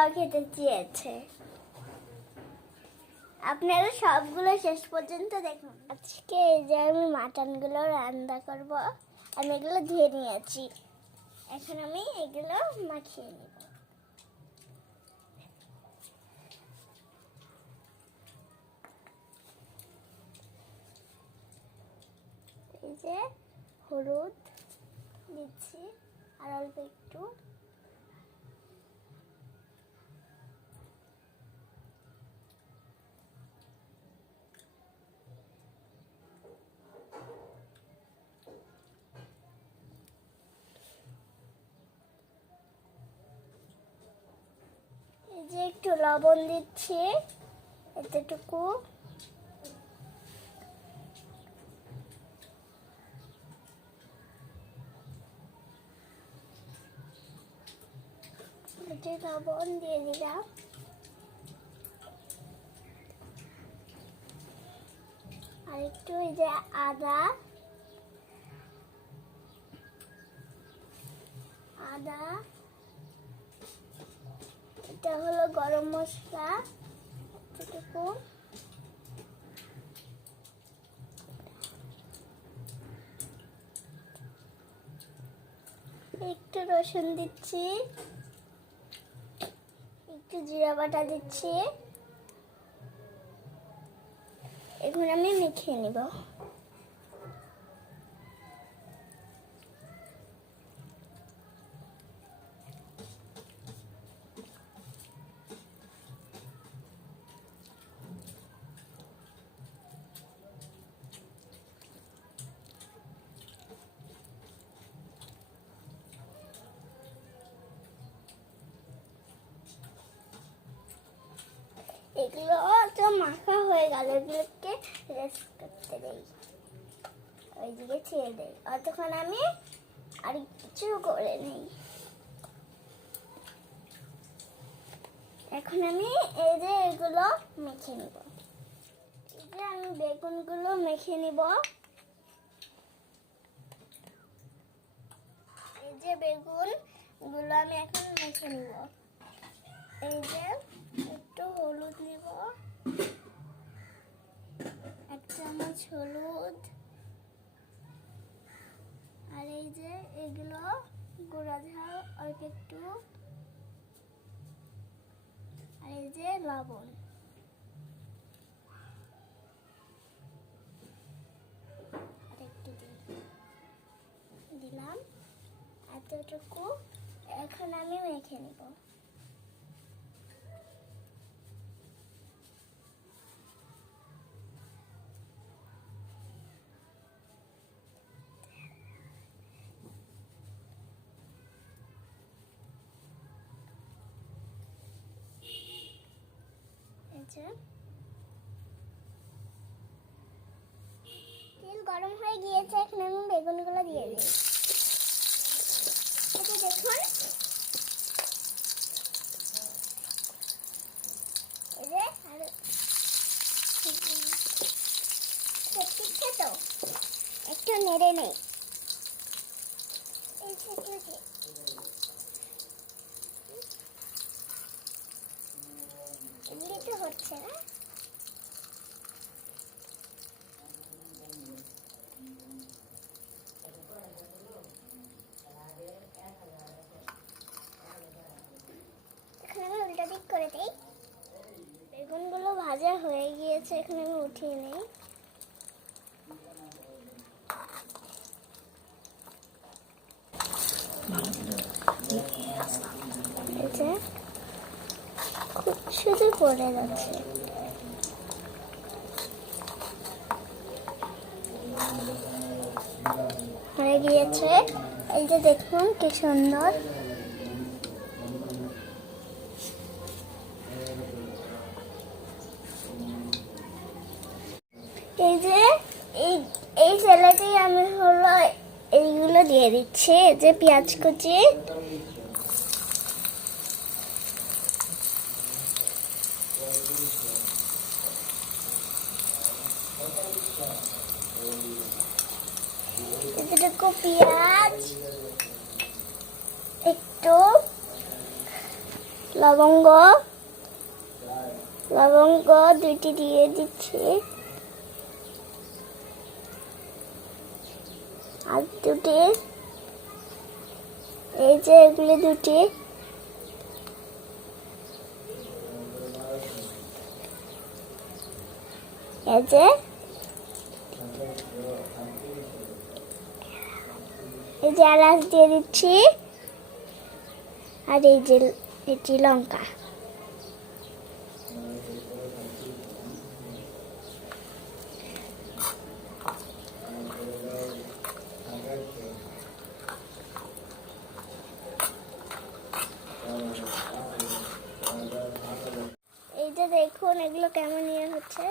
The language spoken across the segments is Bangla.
পোলাও খেতে চেয়েছে। আপনারা সবগুলো শেষ পর্যন্ত দেখুন। আজকে এই যে আমি মাটনগুলো রান্না করব। আমি এগুলো ধুয়ে নিয়েছি, এখন আমি এগুলো মাখিয়ে নেব। এই যে হলুদ দিচ্ছি আর অল্প একটু, এই যে একটু লবণ দিচ্ছি এতটুকু, লবণ দিয়ে দিলাম। আর একটু এই যে আদা এটা হলো গরম মশলা এতটুকু, একটু রসুন দিচ্ছি, একটু জিরা বাটা দিচ্ছি। এখন আমি মেখে নিব। এগুলো তো মাখা হয়ে গেল, এগুলোকে রেস্ট করতে দেই, ওইদিকে ছেড়ে দেই। অতক্ষণ আমি আর কিছু করে নেই। এখন আমি এই যে এগুলো মেখে নিব। এই যে আমি বেগুনগুলো মেখে নিব। এই যে বেগুনগুলো আমি এখন মেখে নিব। এই যে একটু হলুদ নিব, 1 চামচ হলুদ, আর এই যে এগুলো গুঁড়া ঝাল অল্প একটু, আর এই যে লবণ। আর একটু দিলাম এতটুকু। এখন আমি মেখে নিব। তেল গরম হয়ে গিয়েছে, এখন আমি বেগুনগুলো দিয়ে দিই। এটা দেখুন, এই যে আর ঠিকছে তো, একটু নেড়ে নেই। এমনি তো হচ্ছে না। এখন আমি উল্টা দিক করে দিই। বেগুনগুলো ভাজা হয়ে গিয়েছে, এখন আমি উঠিয়ে নেই। খুব শুধু পড়ে যাচ্ছে। হয়ে গিয়েছে, এই যে দেখুন কি সুন্দর। এই যে এই স্যালাডে আমি হলো এইগুলো দিয়ে দিচ্ছি, এই যে পেঁয়াজ কুচি, এতটুকু পেঁয়াজ, একটু লবঙ্গ লবঙ্গ দুটি দিয়ে দিচ্ছি, আর দুটি, এই যে এগুলি দুটি, এই যে এলাচ দিয়ে দিচ্ছি, আর এই যে এটি লঙ্কা। এই যে দেখুন এগুলো কেমন ইয়ে হচ্ছে।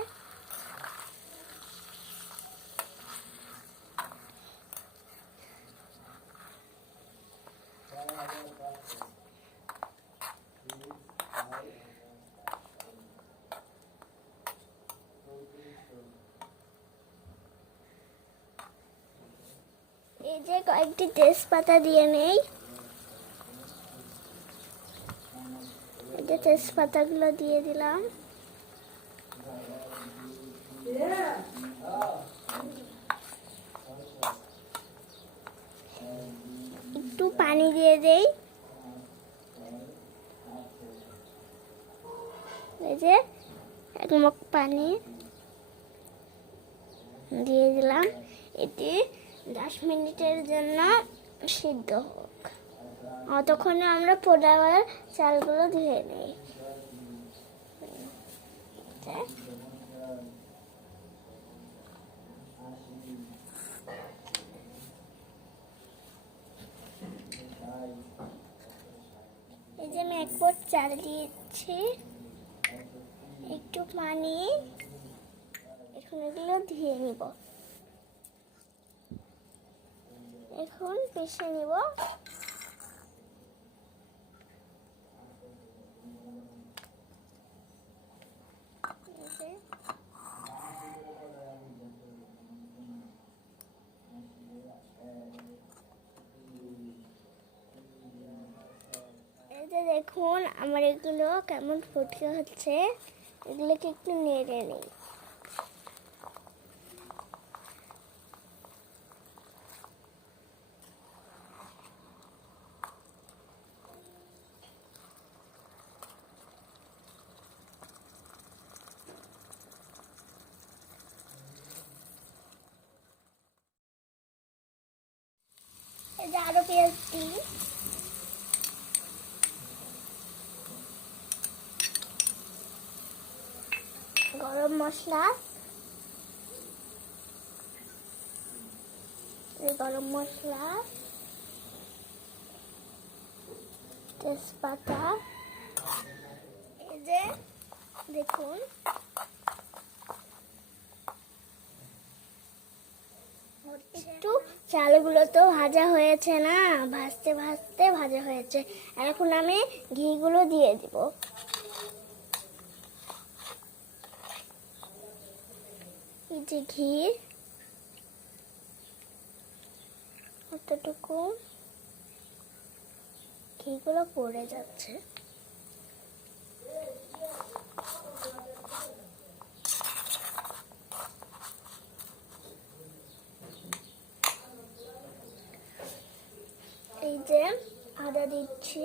এই যে কয়েকটি তেজপাতা দিয়ে নেই, এই যে তেজপাতাগুলো দিয়ে দিলাম, একটু পানি দিয়ে দেই, এই যে এক মগ পানি দিয়ে দিলাম। এটি 10 মিনিটের জন্য সিদ্ধ হোক, অতক্ষণে আমরা পোলাওয়ের চালগুলো ধুয়ে নিই। এই যে আমি 1 পট চাল দিয়েছি, একটু পানি, এখন এগুলো ধুয়ে নিব, এখন পিষে নিব। এই যে দেখুন আমার এগুলো কেমন ফুটকে হচ্ছে, এগুলোকে একটু নেড়ে নিই। এই যে আরো পেঁয়াজ দিই, গরম মশলা, গরম মশলা, তেজপাতা, এই যে দেখুন একটু চালগুলো তো ভাজা হয়েছে না, ভাজতে ভাজতে ভাজা হয়েছে। এখন আমি ঘিগুলো দিয়ে দিব, এই যে ঘি অতটুকু, ঘিগুলো পড়ে যাচ্ছে। এই যে আদা দিচ্ছি,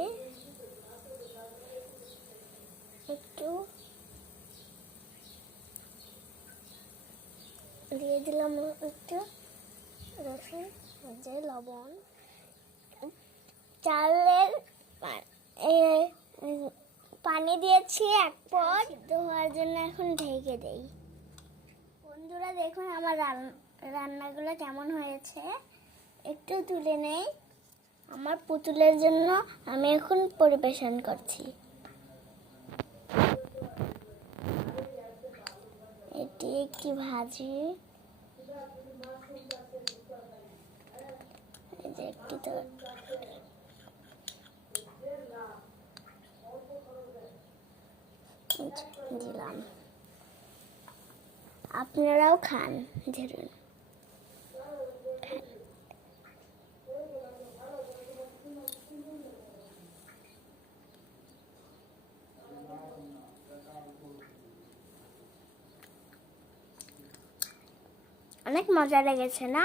একটু দিয়ে দিলাম, একটু রসুন, যে লবণ, চালের পানি দিয়েছি 1 পট ধোয়ার জন্য, এখন ঢেকে দেই। বন্ধুরা দেখুন আমার রান্নাগুলো কেমন হয়েছে, একটু তুলে নেই আমার পুতুলের জন্য, আমি এখন পরিবেশন করছি। এটি একটি ভাজি, এই যে একটি দিলাম, আপনারাও খান, ধরুন খান। অনেক মজা লেগেছে না?